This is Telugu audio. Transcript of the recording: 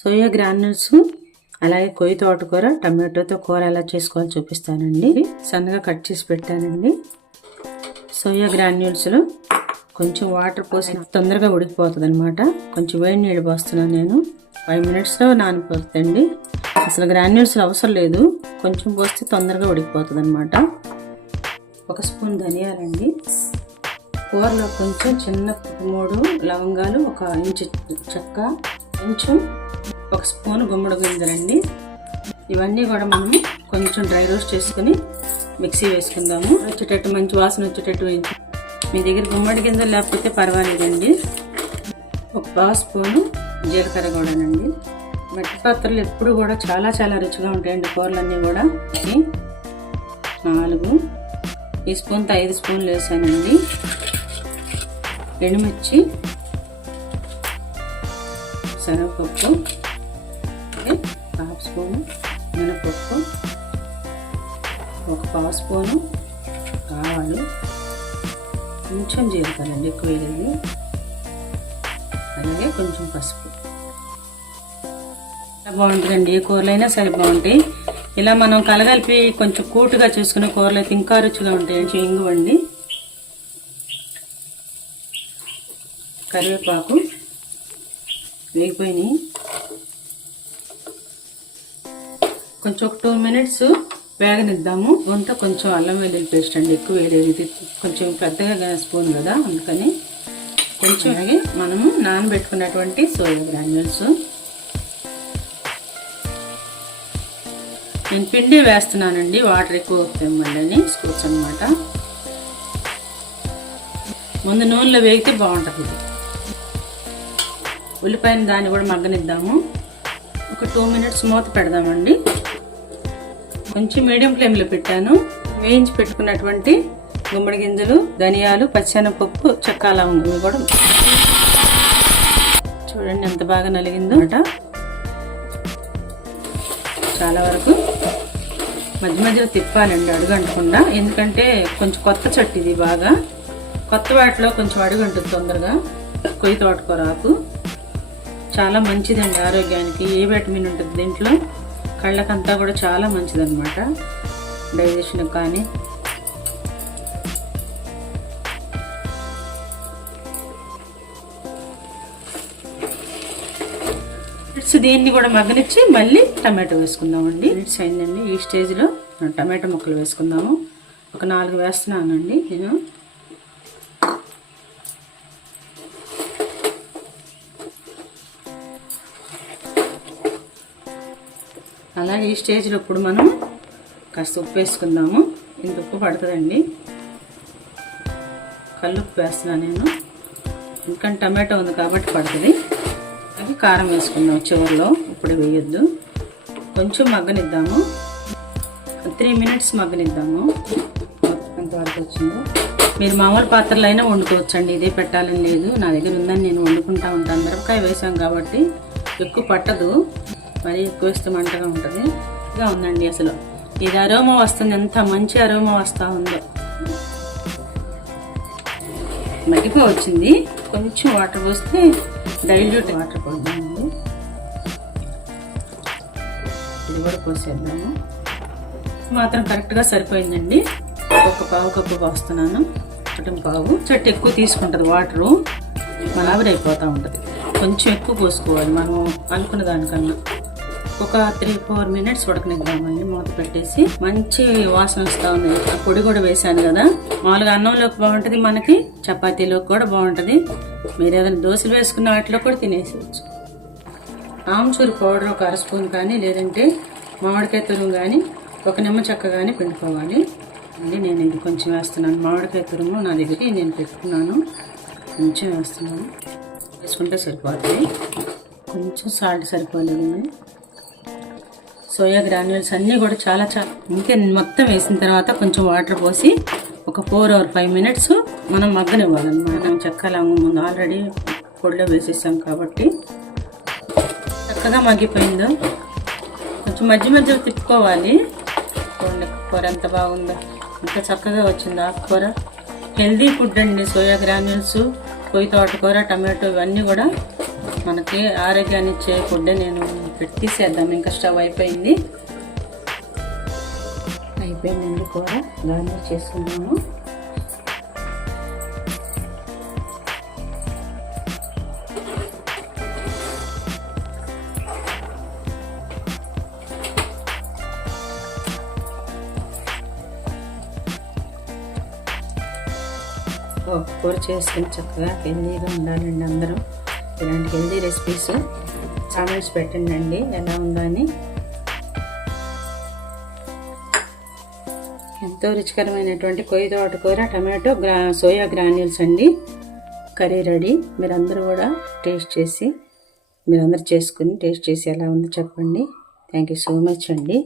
సోయా గ్రాన్యూల్స్ అలాగే కొయ్య తోటకూర టమాటోతో కూర ఎలా చేసుకోవాలో చూపిస్తానండి. సన్నగా కట్ చేసి పెట్టానండి. సోయా గ్రాన్యూల్స్లో కొంచెం వాటర్ పోసి తొందరగా ఉడికిపోతుంది అనమాట. కొంచెం వేడి నీళ్ళు పోస్తున్నాను నేను. 5 minutesలో నానిపోతుందండి. అసలు గ్రాన్యూల్స్లో అవసరం లేదు, కొంచెం పోస్తే తొందరగా ఉడికిపోతుంది అనమాట. 1 స్పూన్ ధనియాలండి. కూరలో కొంచెం చిన్న 3 లవంగాలు, 1 ఇంచు చెక్క, కొంచెం 1 స్పూన్ గుమ్మడి గింజలండి. ఇవన్నీ కూడా మనం కొంచెం డ్రై రోస్ట్ చేసుకుని మిక్సీ వేసుకుందాము. వచ్చేటట్టు మంచి వాసన వచ్చేటట్టు వేయించి. మీ దగ్గర గుమ్మడి గింజలు లేకపోతే పర్వాలేదండి. 1 స్పూను జీలకర్ర కూడానండి. మట్టి పాత్రలు ఎప్పుడు కూడా చాలా చాలా రుచిగా ఉంటాయండి కూరలన్నీ కూడా. 4 ఈ స్పూన్తో 5 స్పూన్లు వేసానండి. ఎండుమిర్చి, శనగపప్పు, 1/2 స్పూను మినపప్పు, 1/4 స్పూను ఆవాలు, కొంచెం జీలకర్ర అండి, ఎక్కువ వేయలేదు. అలాగే కొంచెం పసుపు. బాగుంటుందండి, ఏ కూరలైనా సరే బాగుంటాయి. ఇలా మనం కలగలిపి కొంచెం కూటుగా చేసుకునే కూరలు అయితే ఇంకా రుచిగా ఉంటాయి. ఇంగువండి, కరివేపాకు వేగిపోయినాయి. కొంచెం ఒక 2 minutes వేగనిద్దాము. వంట కొంచెం అల్లం వెల్లుల్లి పేస్ట్ అండి, ఎక్కువ వేయలేదు. ఇది కొంచెం పెద్దగా స్పూన్ కదా, అందుకని కొంచెం. అలాగే మనము నానబెట్టుకున్నటువంటి సోయా గ్రాన్యూల్స్. నేను పిండి వేస్తున్నానండి, వాటర్ ఎక్కువ వస్తాయి మళ్ళీ స్కూప్స్ అనమాట. ముందు నూనెలో వేగితే బాగుంటుంది ఇది. ఉల్లిపాయను దాన్ని కూడా మగ్గనిద్దాము. ఒక 2 minutes మూత పెడదామండి. కొంచెం మీడియం ఫ్లేమ్లో పెట్టాను. వేయించి పెట్టుకున్నటువంటి గుమ్మడి గింజలు, ధనియాలు, పచ్చెనపప్పు, చెక్క, లవంగం కూడా చూడండి ఎంత బాగా నలిగిందో అన్నమాట. చాలా వరకు మధ్య మధ్యలో తిప్పాలండి అడుగంటకుండా, ఎందుకంటే కొంచెం కొత్త చెట్టు ఇది. బాగా కొత్త వాటిలో కొంచెం అడుగంటుంది తొందరగా. కొయ్య తోటకూర ఆకు చాలా మంచిదండి ఆరోగ్యానికి. ఏ విటమిన్ ఉంటుంది దీంట్లో, కళ్ళకంతా కూడా చాలా మంచిదన్నమాట, డైజెషన్ కానీ. దీన్ని కూడా మగ్గనిచ్చి మళ్ళీ టమాటో వేసుకుందామండి. మినిట్స్ అయిందండి. ఈ స్టేజ్లో టమాటో ముక్కలు వేసుకుందాము. ఒక 4 వేస్తున్నానండి నేను. అలాగే ఈ స్టేజ్లో ఇప్పుడు మనం కాస్త ఉప్పు వేసుకుందాము. ఇంత ఉప్పు పడుతుందండి. కల్లుప్పు వేస్తున్నాను నేను, ఎందుకంటే టమాటో ఉంది కాబట్టి పడుతుంది. అది కారం వేసుకుందాం చివరిలో, ఇప్పుడు వేయొద్దు. కొంచెం మగ్గనిద్దాము, 3 minutes మగ్గనిద్దాము. ఎంతవరకు వచ్చిందో. మీరు మామూలు పాత్రలో అయినా వండుకోవచ్చండి, ఇదే పెట్టాలని లేదు. నా దగ్గర ఉందని నేను వండుకుంటా ఉంటాను. మిరపకాయ వేసాం కాబట్టి ఎక్కువ పట్టదు, మరీ ఎక్కువ వేస్తే మంటగా ఉంటుంది. ఇదిగా ఉందండి అసలు. ఇది అరోమా వస్తుంది, ఎంత మంచి అరోమా వస్తూ ఉందో. మగ్గిపో వచ్చింది. కొంచెం వాటర్ పోస్తే డైల్యూట్ వాటర్ పోద్దామండి. ఇది కూడా పోసేద్దాము. మాత్రం కరెక్ట్గా సరిపోయిందండి. 1/4 కప్పు పోస్తున్నాను. 1/4 చెట్టు ఎక్కువ తీసుకుంటుంది వాటరు, మన ఆవిరైపోతూ ఉంటుంది. కొంచెం ఎక్కువ పోసుకోవాలి మనం అనుకున్న దానికన్నా. ఒక 3-4 minutes ఉడకనిద్దామండి మూత పెట్టేసి. మంచి వాసన వస్తూ ఉంది. ఆ పొడి కూడా వేసాను కదా, మామూలుగా అన్నంలోకి బాగుంటుంది, మనకి చపాతీలోకి కూడా బాగుంటుంది. మీరు ఏదైనా దోశలు వేసుకున్న వాటిలో కూడా తినేసేయచ్చు. ఆమ్చూరు పౌడర్ 1 అర స్పూన్ కానీ, లేదంటే మామిడికాయ తురుము కానీ, 1 నిమ్మ చెక్క కానీ పిండుకోవాలి అండి. నేను ఇది కొంచెం వేస్తున్నాను. మామిడికాయ తురుము నా దగ్గర నేను పెట్టుకున్నాను, కొంచెం వేస్తున్నాను. వేసుకుంటే సరిపోతుంది. కొంచెం సాల్ట్ సరిపోలేదండి. సోయా గ్రాన్యూల్స్ అన్నీ కూడా చాలా ఇంకే మొత్తం వేసిన తర్వాత కొంచెం వాటర్ పోసి ఒక 4 or 5 minutes మనం మగ్గనివ్వాలన్నమాట. చెక్క లవంగం ముందు ఆల్రెడీ పొడిలో వేసేసాం కాబట్టి చక్కగా మగ్గిపోయిందో. కొంచెం మధ్య మధ్యలో తిప్పుకోవాలి. కూర ఎంత బాగుందో, ఎంత చక్కగా వచ్చింది ఆకుకూర. హెల్దీ ఫుడ్ అండి సోయా గ్రాన్యూల్స్, కొయ్య తోటకూర, టమాటో ఇవన్నీ కూడా మనకి ఆరోగ్యాన్ని ఇచ్చే ఫుడ్ నేను తీసేద్దాం. ఇంకా స్టవ్ అయిపోయిందండి కూర గార్నిష్ చేసుకున్నాము. కూర చేసుకుని చక్కగా హెల్దీగా ఉండాలండి. అందరూ ఇలాంటి హెల్దీ రెసిపీస్ కామెంట్స్ పెట్టండి ఎలా ఉందో అని. ఎంతో రుచికరమైనటువంటి కొయ్య తోటకూర టమాటో సోయా గ్రాన్యూల్స్ అండి కర్రీ రెడీ. మీరందరూ కూడా మీరందరూ చేసుకుని టేస్ట్ చేసి ఎలా ఉందో చెప్పండి. థ్యాంక్ యూ సో మచ్ అండి.